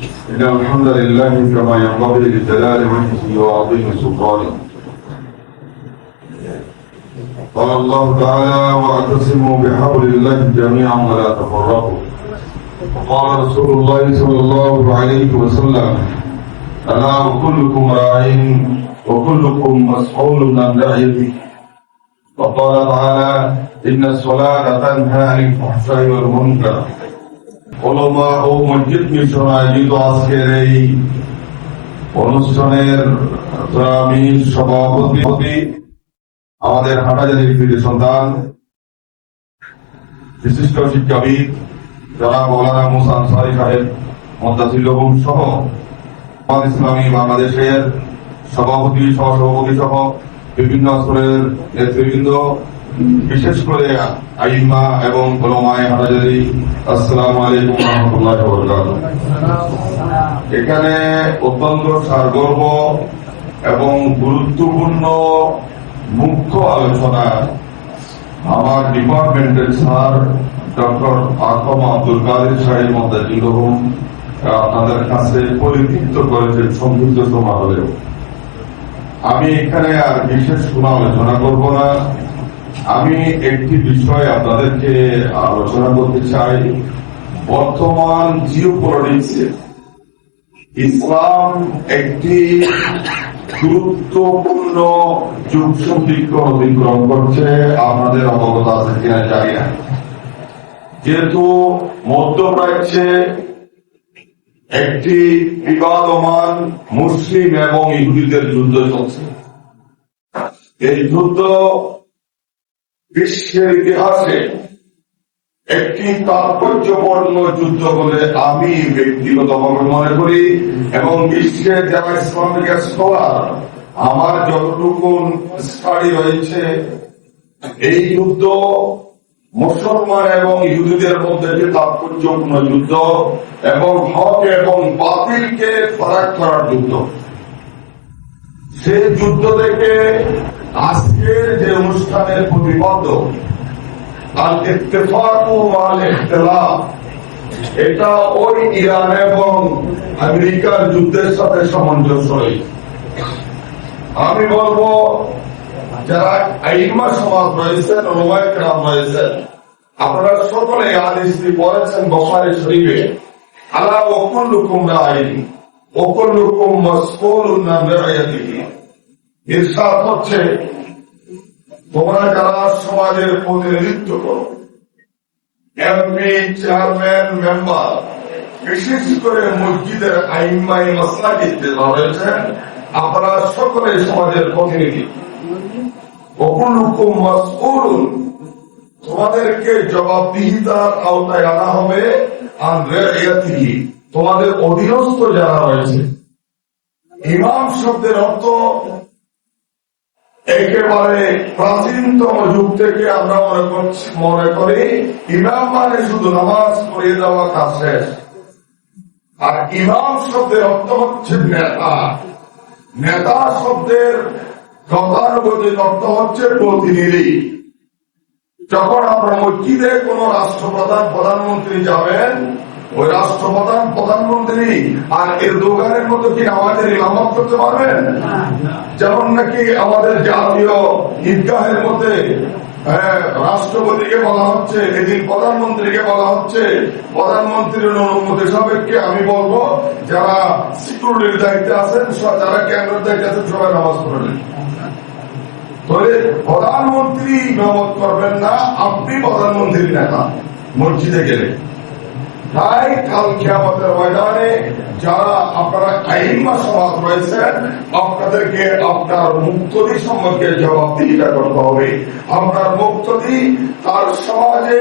إن الحمد لله كما ينبغي لجلال وجهه وعظيم سلطانه. قال الله تعالى: واعتصموا بحبل الله جميعا ولا تفرقوا. وقال رسول الله صلى الله عليه وسلم: ألا وكلكم راع وكلكم مسؤول عن رعيته. وقال تعالى: إن الصلاة تنهى عن الفحشاء والمنكر। ওলামা ও মসজিদ মিশন আয়োজিত আজকের এই অনুষ্ঠানের সভাপতি আমাদের হাটাজারির প্রিয় সন্তান বিশিষ্ট শিক্ষাবিদ জনাব মৌলানা মুসা আনসারী সাহেব মদ্দাসিল্লহুম সহ ইসলামী বাংলাদেশের সভাপতি সহসভাপতি সহ বিভিন্ন স্তরের নেতৃবৃন্দ, বিশেষ করে আইম্মা এবং ওলামায়ে হাটাজারি, আসসালামু আলাইকুম ওয়া রাহমাতুল্লাহি ওয়া বারাকাতুহু। এখানে অত্যন্ত সারগর্ব এবং গুরুত্বপূর্ণ মুখ্য আলোচনা আমার ডিপার্টমেন্টের স্যার ডক্টর আকম আব্দুল কাদের সাহেব মদ্দাসিল্লহুম আপনাদের কাছে পরিতৃপ্ত করেছেন সংক্ষিপ্ত সময় হলেও। আমি এখানে আর বিশেষ কোনো আলোচনা করব না। আমি একটি বিষয় আপনাদেরকে আলোচনা করতে চাই। বর্তমান জিওপলিটিক্সে ইসলাম একটি গুরুত্বপূর্ণ যুগ সন্ধিক্ষণ অতিক্রম করছে। আপনাদের অবগত আছে কিনা জানি না। যেহেতু মধ্যপ্রাচ্যে একটি বিবাদমান মুসলিম এবং ইহুদিদের যুদ্ধ চলছে। এই যুদ্ধ বিশ্বের ইতিহাসে একটি তাৎপর্যপূর্ণ যুদ্ধ বলে আমি ব্যক্তিগতভাবে মনে করি, এবং বিশ্বের যারা ইসলামিক স্কলার আমার যতটুকু স্টাডি রয়েছে, এই যুদ্ধ মুসলমান এবং ইহুদিদের মধ্যে যে তাৎপর্যপূর্ণ যুদ্ধ এবং হক এবং বাতিলকে ফারাক করার যুদ্ধ। সেই যুদ্ধ থেকে আজকের যে অনুষ্ঠানের প্রতিবদ্ধ আল ইত্তেফাক ওয়াল ইখতিলাফ, এটা ওই ইরান এবং আমেরিকার যুদ্ধের সাথে সামঞ্জস্য রয়েছে। আমি বলবো যারা আইম্মা সমাজ রয়েছেন, ওলামায়ে কেরাম রয়েছেন, আপনারা সকলে হাদিসটি পড়েছেন বুখারী শরীফে, আলা ওয়া কুল্লুকুম রাঈন ওয়া কুল্লুকুম মাসউলুন আন রাইয়াতিহি। ইরশাদ হচ্ছে, তোমরা যারা সমাজের প্রতিনিধিত্ব করো, এমপি, চেয়ারম্যান, মেম্বার, বিশেষ করে মসজিদের আইম্মাই মাসাজিদ যারা রয়েছেন, আপনারা সকলে সমাজের প্রতিনিধি। ওকুলুকুম মাসউলুন, তোমাদেরকে জবাবদিহিতার আওতায় আনা হবে আন রাইয়াতিহি, তোমাদের অধীনস্থ যারা রয়েছে। ইমাম শব্দের অর্থ একেবারে প্রাচীনতম যুগ থেকে আমরা মনে করি ইমাম মানে শুধু নামাজ পড়িয়ে দেওয়া, কাজ শেষ। আর ইমাম শব্দের অর্থ হচ্ছে নেতা। নেতা শব্দের গতানুগতিক অর্থ হচ্ছে প্রতিনিধি। যখন আমরা মসজিদে কোন রাষ্ট্রপ্রধান প্রধানমন্ত্রী যাবেন, ওই রাষ্ট্রপ্রধান প্রধানমন্ত্রী আর এর দোকানের মতো কি আমাদের ইমামত করতে পারবেন? যেমন নাকি আমাদের জাতীয় ঈদগাহের মধ্যে রাষ্ট্রপতিকে বলা হচ্ছে, এদিন প্রধানমন্ত্রীকে বলা হচ্ছে, প্রধানমন্ত্রীর অনুমতি সাপেক্ষে আমি বলবো যারা সিকিউরিটির দায়িত্বে আছেন, যারা কেন্দ্রের দায়িত্বে আছেন, সবাই নামাজ পড়বেন। তবে প্রধানমন্ত্রী ইমামত করবেন না, আপনি প্রধানমন্ত্রীর নেতা মসজিদে গেলে। তাই কাল কিয়ামতের ময়দানে যারা আপনারা আইম্মা সমাজ রয়েছেন, আপনাদেরকে আপনার মুক্তদি সম্পর্কে জবাবদিহিতা করতে হবে। আপনার মুক্তদি তার সমাজে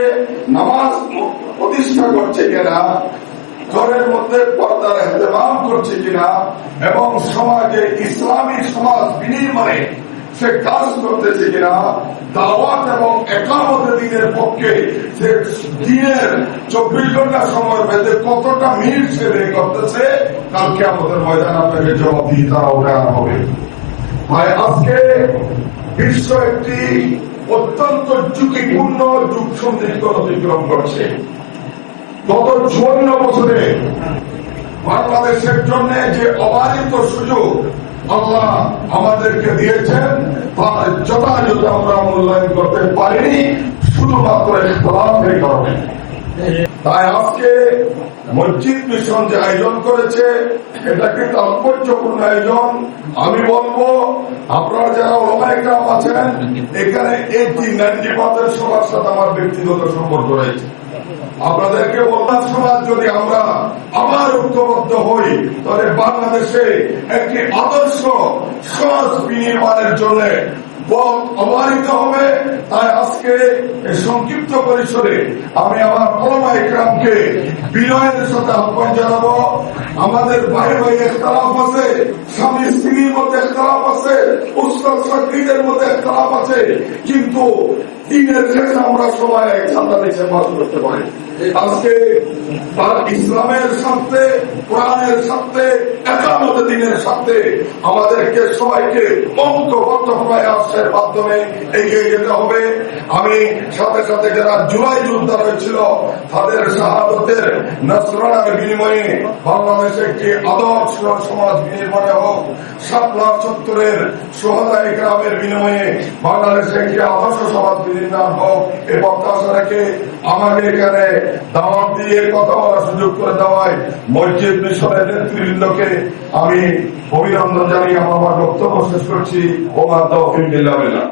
নামাজ প্রতিষ্ঠা করছে কিনা, ঘরের মধ্যে পর্দার ইহতিমাম করছে কিনা, এবং সমাজে ইসলামী সমাজ বিনির্মাণে সে কাজ করতেছে কিনা, দাওয়াত এবং একামতে দিনের পক্ষে সে দিনের 24 ঘন্টা সময় বেঁধে কতটা মিনিট সে ব্যয় করতেছে, কালকে আমাদের ময়দান আপনাকে জবাবদিহিতার আওতায় আনা হবে। ভাই, আজকে বিশ্ব একটি অত্যন্ত ঝুঁকিপূর্ণ যুগ সন্ধিক্ষণ অতিক্রম করছে। গত 54 বছরে বাংলা বাংলাদেশের জন্য যে অবারিত সুযোগ আল্লাহ আমাদেরকে দিয়েছেন তার যথাযথ আমরা মূল্যায়ন করতে পারিনি শুধুমাত্র ইখতিলাফের কারণে। তাই আজকে মসজিদ মিশন যে আয়োজন করেছে এটা কি তাৎপর্যপূর্ণ আয়োজন। আমি বলবো আপনারা যারা ওলামায়ে কেরাম আছেন এখানে 90% সবার সাথে আমার ব্যক্তিগত সম্পর্ক রয়েছে। আপনাদেরকে বললাম সমাজ যদি আমরা আবার ঐক্যবদ্ধ হই তাহলে বাংলাদেশে একটি আদর্শ সমাজ বিনির্মাণের জন্য পথ অবারিত হবে। তাই আজকে এই সংক্ষিপ্ত পরিসরে আমি আমার ওলামায়ে কেরামকে বিনয়ের সাথে আহ্বান জানাবো। আমাদের ভাই ভাই ইখতিলাফ আছে, স্বামী স্ত্রীর মধ্যে ইখতিলাফ আছে, উস্তাদ ছাত্রীদের মধ্যে ইখতিলাফ আছে, কিন্তু দিনের শেষে আমরা সবাই এক ছাতা নিচে বাস করতে পারি। আজকে তার ইসলামের সাথে কোরআনের সাথে একামত দিনের সাথে আমাদেরকে সবাইকে ঐক্যবদ্ধ প্রয়াসের মাধ্যমে এগিয়ে যেতে হবে। আমি সাথে সাথে যারা জুলাই যোদ্ধা রয়েছিল তাদের শাহাদতের নসরানার বিনিময়ে বাংলাদেশে একটি আদর্শ সমাজ বিনির্মাণে হোক, ৭,৭০,০০০ শুহাদায়ে কেরামের বিনিময়ে বাংলাদেশে একটি আদর্শ সমাজ বিনির্মাণ হোক এই প্রত্যাশা রেখে আমাকে এখানে দাওয়াত দিয়ে কথা বলার সুযোগ করে দেওয়ায় মসজিদ মিশনের নেতৃবৃন্দকে আমি অভিনন্দন জানিয়ে আমার বক্তব্য শেষ করছি। ওমা তাওফীক ইল্লা বিল্লাহ।